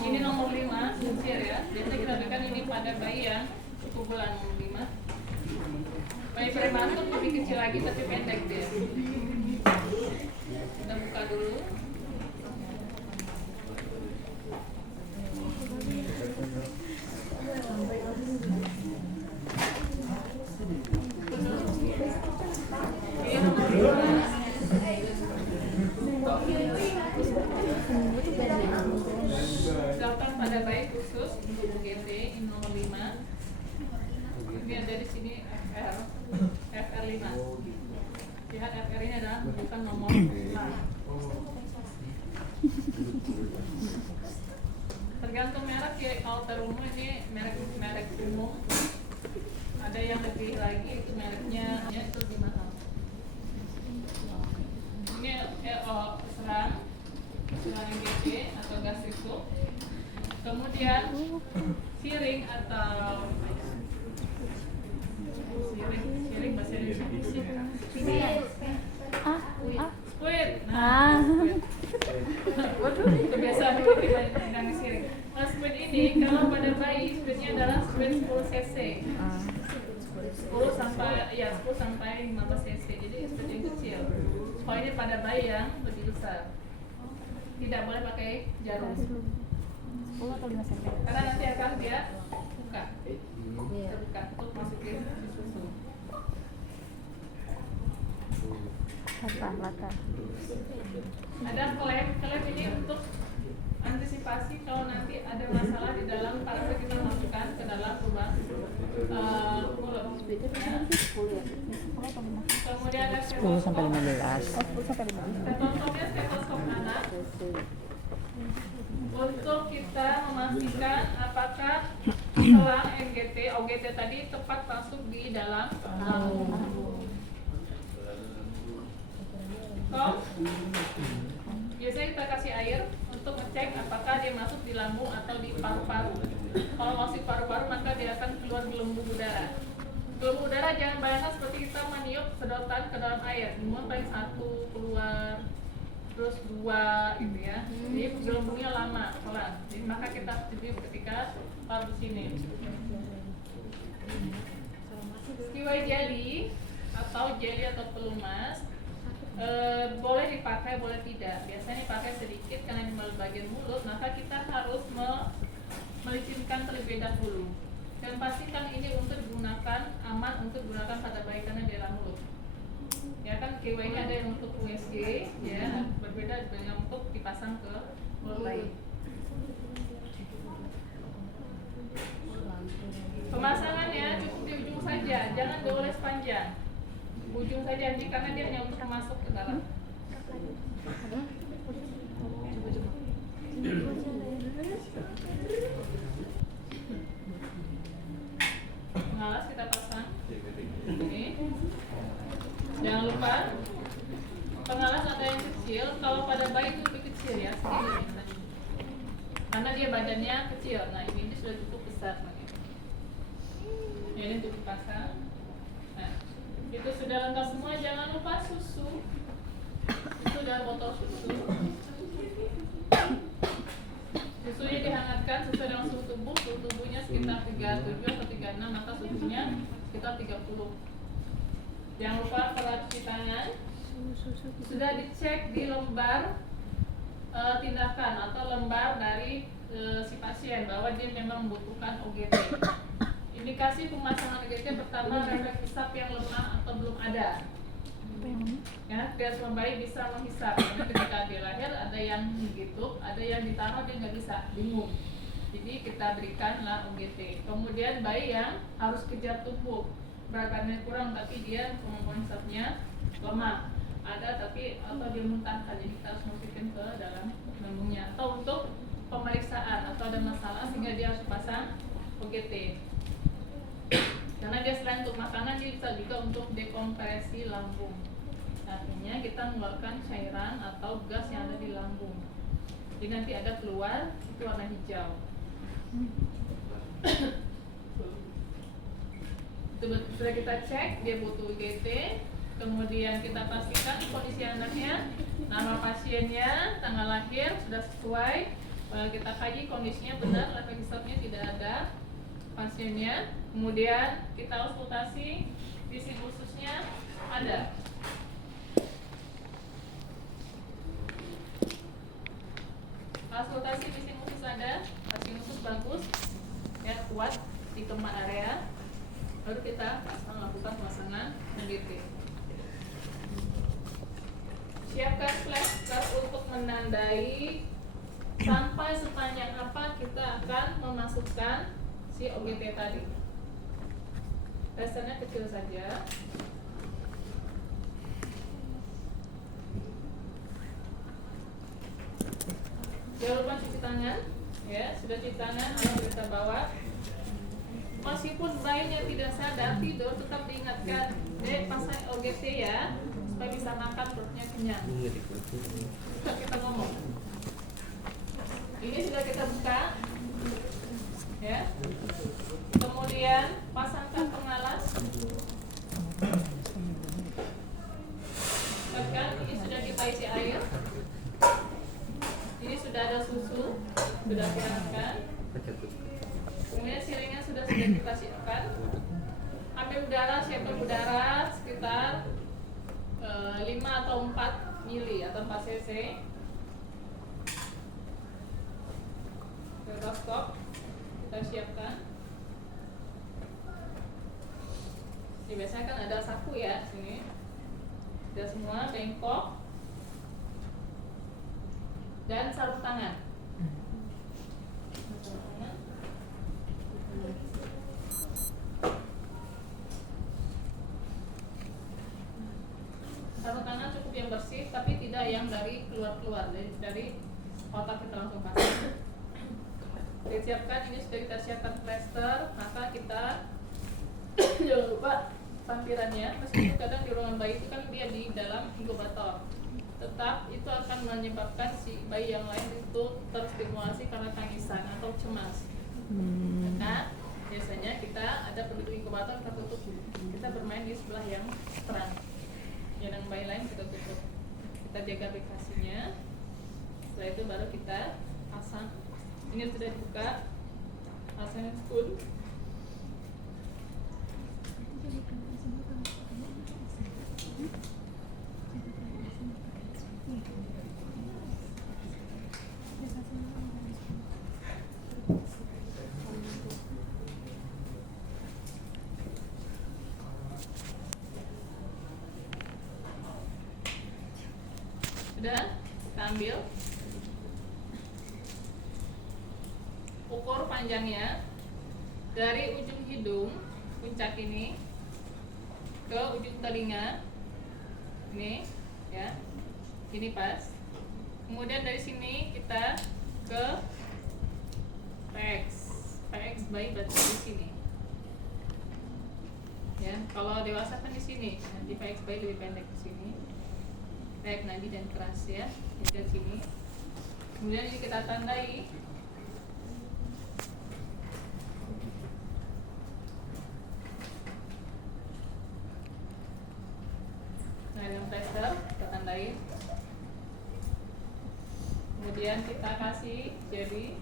Ini nomor 5, kecil ya. Biasanya kita berikan ini pada bayi yang cukup bulan nomor 5. Bayi prematur lebih kecil lagi tapi pendek dia. Kita buka dulu. Ini nomor 5. Daftar pada bayi khusus untuk UGT ini nomor 5. Ini ada di sini FR5. Lihat FR ini adalah bukan nomor 5. Tergantung merek ya. Kalau terumum ini merek umum. Ada yang lebih lagi itu mereknya itu lebih mahal. Ini serang UGT atau gas itu. Kemudian siring atau siring bahasa Indonesia squid. Waduh, kebiasaan dengan siring. Nah, squid ini kalau pada bayi squidnya adalah squid 10 cc. 10 sampai 15 cc. Jadi squid yang kecil. Soalnya pada bayi yang lebih besar. Tidak boleh pakai jarum. 10 atau 5 cm. Karena nanti akan dia buka. Kita buka untuk masukin susu. Latar. Ada klep ini untuk antisipasi kalau nanti ada masalah di dalam para kita masukkan ke dalam lubang mulut. Kemudian ada 10 sampai 15. Stetoskopnya stetoskop anak. Untuk kita memastikan apakah selang NGT, OGT tadi tepat masuk di dalam lambung. Biasanya kita kasih air untuk ngecek apakah dia masuk di lambung atau di paru-paru. Kalau masuk paru-paru maka dia akan keluar gelembung udara. Gelembung udara jangan bayangkan seperti kita meniup sedotan ke dalam air. Semua paling 1 keluar, terus 2 gitu ya. Jadi gelembungnya lama, pelan. Jadi maka kita tiup ketika taruh di sini. Kiwai jelly atau pelumas boleh dipakai, boleh tidak. Biasanya dipakai sedikit karena di bagian mulut, maka kita harus melicinkan terlebih dahulu. Dan pastikan ini untuk digunakan, aman untuk digunakan pada bayi karena di dalam mulut. Ya kan, KW ini ada yang untuk USG, ya, berbeda dengan untuk dipasang ke mulut bayi. Pemasangannya cukup di ujung saja, jangan dioles panjang. Ujung saja ini karena dia hanya untuk masuk ke dalam. Pengalas kita pasang. Ini. Jangan lupa pengalas ada yang kecil. Kalau pada bayi itu lebih kecil ya, karena dia badannya kecil. Nah ini sudah cukup besar. Ini untuk dipasang. Nah, itu sudah lengkap semua. Jangan lupa susu. Itu dalam botol susu. Susunya dihangatkan sesuai dengan suhu tubuh. Suhu tubuhnya sekitar 37 atau 36, maka susunya sekitar 30. Jangan lupa perlu cuci tangan. Sudah dicek di lembar tindakan atau lembar dari si pasien bahwa dia memang membutuhkan OGT. Indikasi pemasangan OGT pertama refleks hisap yang lemah atau belum ada. Ya, tidak semua bayi bisa menghisap. Karena ketika dia lahir ada yang begitu, ada yang ditaruh dia nggak bisa, bingung. Jadi kita berikanlah OGT. Kemudian bayi yang harus kejar tumbuh, berat badannya kurang tapi dia kemampuan hisapnya lemah. Ada tapi atau dia muntahkan, jadi kita harus masukin ke dalam lambungnya. Atau untuk pemeriksaan atau ada masalah sehingga dia harus pasang OGT. Karena dia selain untuk makanan dia bisa juga untuk dekompresi lambung. Artinya kita mengeluarkan cairan atau gas yang ada di lambung. Jadi nanti ada keluar itu warna hijau. Itu sudah kita cek dia butuh UGT. Kemudian kita pastikan kondisi anaknya, nama pasiennya, tanggal lahir sudah sesuai, Kita kaji kondisinya benar, left registernya tidak ada pasiennya. Kemudian kita auskultasi visi khususnya ada. Auskultasi visi khusus ada, visi khusus bagus, ya kuat di keempat area. Lalu kita lakukan pemasangan NDT. Siapkan plaster untuk menandai sampai sepanjang apa kita akan memasukkan si OGT tadi. Plasternya kecil saja. Jangan lupa cuci tangan, ya sudah cuci tangan, alat kita bawa. Meskipun bayinya tidak sadar tidur, tetap diingatkan, pasang OGT ya, supaya bisa makan perutnya kenyang. Kita ngomong. Ini sudah kita buka, ya. Kemudian pasangkan pengalas. Bahkan ini sudah kita isi air. Ini sudah ada susu, sudah siapkan. Kemudian siringnya sudah kita siapkan. Ambil udara, siapkan udara sekitar 5 atau 4 mili atau 4 cc. Stetoskop kita siapkan. Ini biasanya kan ada saku ya sini. Sudah semua bengkok dan sarung tangan. Sarung tangan cukup yang bersih, tapi tidak yang dari keluar-keluar dari otak kita langsung pasang. Disiapkan, ini sudah kita siapkan plester, maka kita jangan lupa tampilannya. Meskipun kadang di ruangan bayi itu kan dia di dalam inkubator, tetap itu akan menyebabkan si bayi yang lain itu terstimulasi karena tangisan atau cemas. Nah, biasanya kita ada penduduk inkubator kita tutup, kita bermain di sebelah yang terang. Yang bayi lain kita tutup, kita jaga privasinya. Setelah itu baru kita pasang. Ini sudah dibuka, pasang spoon. Sudah, kita ambil. Ukur panjangnya dari ujung hidung puncak ini ke ujung telinga ini, ya, ini pas. Kemudian dari sini kita ke PX bayi berarti di sini, ya. Kalau dewasa kan di sini, nanti PX bayi lebih pendek di sini. PX nadi dan keras ya, di sini. Kemudian ini kita tandai. Dengan plester kita tandai. Kemudian kita kasih jeli.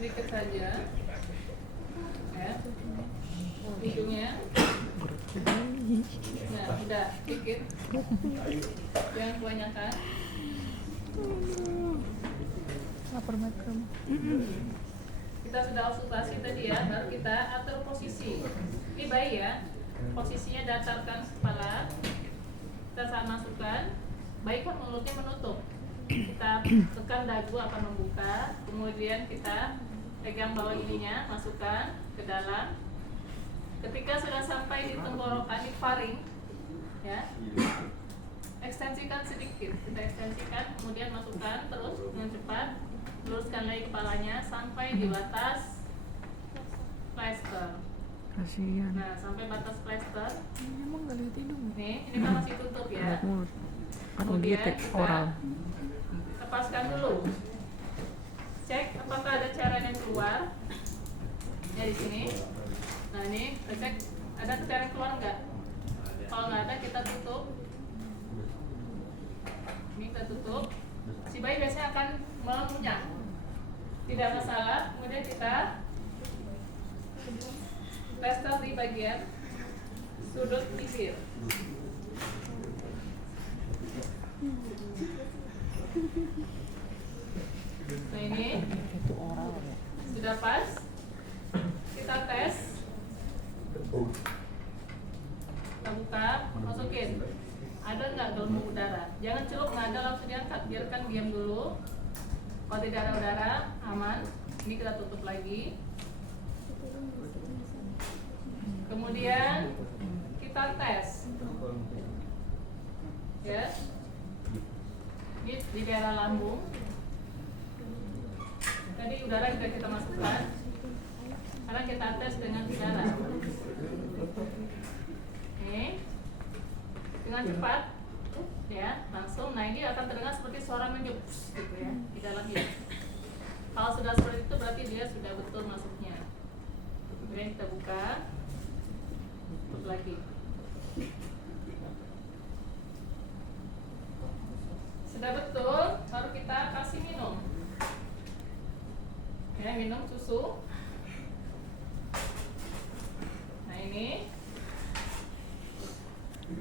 Sedikit saja, ya, hidungnya. Nah, udah sedikit, jangan kebanyakan. Lapar banget. Kita sudah auskultasi tadi ya, baru kita atur posisi. Ini bayi ya, posisinya datarkan kepala. Kita saat masukkan, bayi kan mulutnya menutup. Kita tekan dagu akan membuka, kemudian kita pegang bawah ininya, masukkan ke dalam. Ketika sudah sampai di tenggorokan, di faring, ya, ekstensikan sedikit. Kita ekstensikan, kemudian masukkan terus dengan cepat. Luruskan lagi kepalanya sampai di batas plester. Kasihan. Nah, sampai batas plester. Emang gak lihat hidung. Nih, ini kan masih tutup ya. Lihat mulut. Kan Kemudian OGT kita oral. lepaskan dulu. cek apakah ada cairan yang keluar ya di sini. Nah ini kita cek ada cairan keluar nggak. Kalau nggak ada kita tutup. Ini kita tutup. Si bayi biasanya akan mengunyah, tidak masalah. Kemudian kita plester di bagian sudut bibir. Nah ini sudah pas. Kita tes. Kita buka, masukin. Ada nggak gelembung udara? Jangan celup, nggak ada langsung diangkat. Biarkan diam dulu. Kalau tidak ada udara, aman. Ini kita tutup lagi. Kemudian kita tes. Ya. Ini di daerah lambung. Tadi udara juga kita masukkan. Sekarang kita tes dengan udara. Ini dengan cepat, ya langsung. Nah ini akan terdengar seperti suara meniup, gitu ya di dalamnya. Kalau sudah seperti itu berarti dia sudah betul masuknya. Kemudian kita buka, tutup lagi. Sudah betul, baru kita kasih minum. Ya, minum susu. Nah ini,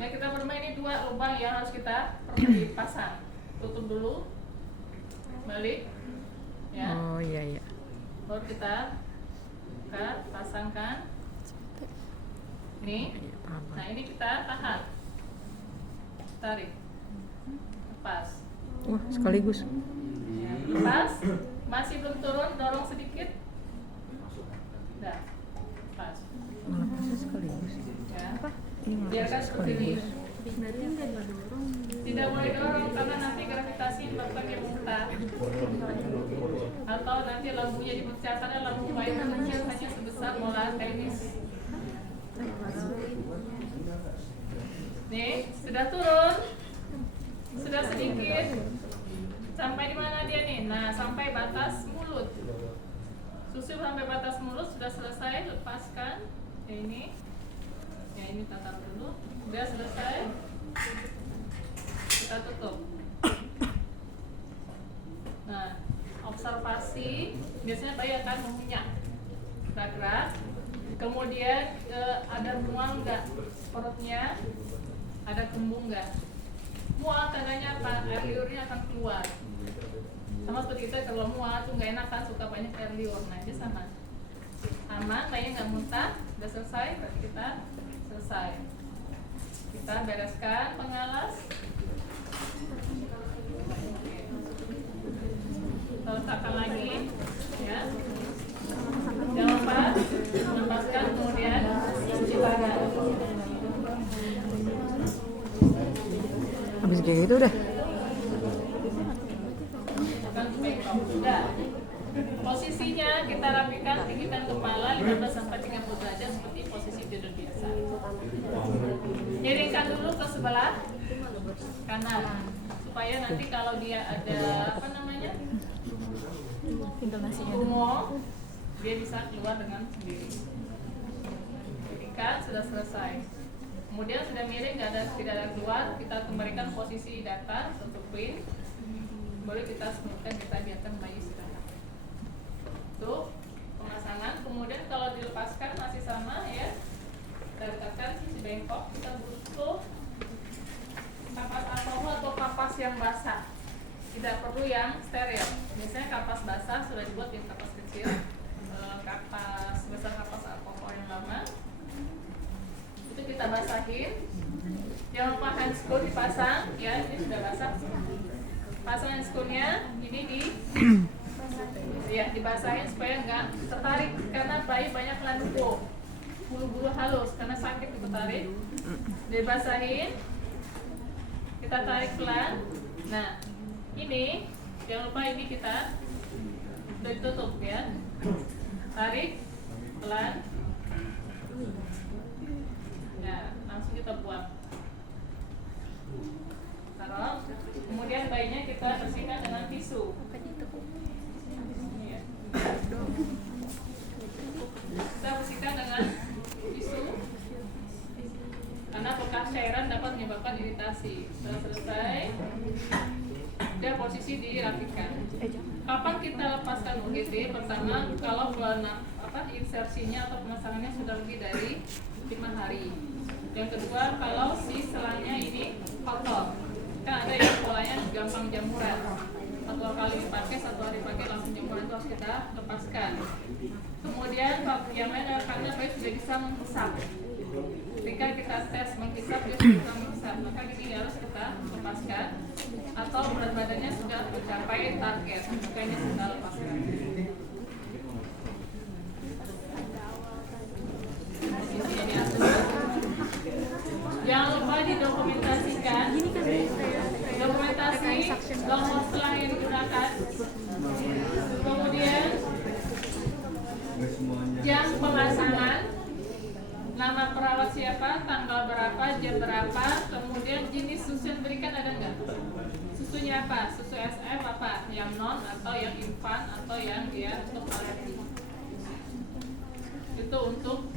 ya kita bermain ini 2 lubang yang harus kita perlu dipasang. Tutup dulu, balik, ya. Oh iya. Baru kita pasangkan. Ini, nah ini kita tahan, tarik, lepas. Wah, sekaligus. Ya, lepas, masih belum turun, dorong sedikit. Dah, lepas. Melepasnya sekaligus. Ya. Apa? Ini Biarkan melepasnya seperti ini. sekaligus. Tidak boleh dorong karena nanti gravitasi menyebabkan dia muntah. Atau nanti lambungnya dipecah karena lambung bayi kecil hanya sebesar bola tenis. Nih, sudah turun. Sudah sedikit. Sampai di mana dia nih? Nah, sampai batas mulut. Susu sampai batas mulut sudah selesai, lepaskan. Ya ini. Ya ini tatap dulu. Sudah selesai. Kita tutup. Nah, observasi biasanya bayi akan mengunyah, gerak-gerak. Kemudian ada mual nggak perutnya, ada kembung nggak? Mual tandanya apa? Air liurnya akan keluar. Sama seperti kita kalau mual tuh nggak enak kan, suka banyak air liur. Nah ini sama. Aman, bayinya nggak muntah, udah selesai, berarti kita selesai. Kita bereskan pengalas. Kita letakkan lagi, ya. Jangan lupa lepaskan, kemudian cuci tangan. Habis kayak gitu udah. Sudah. Posisinya kita rapikan, tinggikan kepala 15 sampai 30 derajat seperti posisi tidur biasa. Miringkan dulu ke sebelah kanan supaya nanti kalau dia ada apa namanya gumoh, dia bisa keluar dengan sendiri. Miringkan, sudah selesai. Kemudian sudah miring, tidak ada keluar, kita kembalikan posisi datar, tutupin. Boleh kita smoothkan, kita biarkan bayi istirahat. Tuh pemasangan. Kemudian kalau dilepaskan masih sama ya. Kita dekatkan sisi bengkok, kita butuh kapas alkohol atau kapas yang basah. Tidak perlu yang steril. Biasanya kapas basah sudah dibuat yang kapas kecil. Kapas besar, kapas alkohol yang lama. Itu kita basahin. Jangan lupa handscoon dipasang ya, ini sudah basah. Pasang handscoonnya ini dibasahin supaya nggak tertarik karena bayi banyak lanugo, bulu-bulu halus karena sakit ditarik. Dibasahin, kita tarik pelan. Nah ini jangan lupa ini kita udah ditutup ya, tarik pelan. Nah langsung kita buang. Taruh. Kemudian bayinya kita bersihkan dengan tisu. menyebabkan iritasi. Setelah selesai, dia posisi dirapikan. Kapan kita lepaskan UGD? Pertama, kalau insersinya atau pemasangannya sudah lebih dari 5 hari. Yang kedua, kalau si selangnya ini kotor. Kan ada yang polanya gampang jamuran. Satu kali dipakai, satu hari dipakai langsung jamuran, itu harus kita lepaskan. Kemudian yang lain karena baik sudah bisa menghisap. Ketika kita tes menghisap dia sudah bisa menghisap, maka ini harus kita lepaskan. Atau berat badannya sudah mencapai target, makanya kita lepaskan. Posisinya diatur. Jangan lupa didokumentasikan. Dokumentasi nomor selang yang digunakan. Kemudian jam pemasangan, nama perawat siapa, tanggal berapa, jam berapa, kemudian jenis susu yang diberikan ada nggak? Susunya apa? Susu SM apa? Yang non atau yang infant atau yang dia untuk alergi? Itu untuk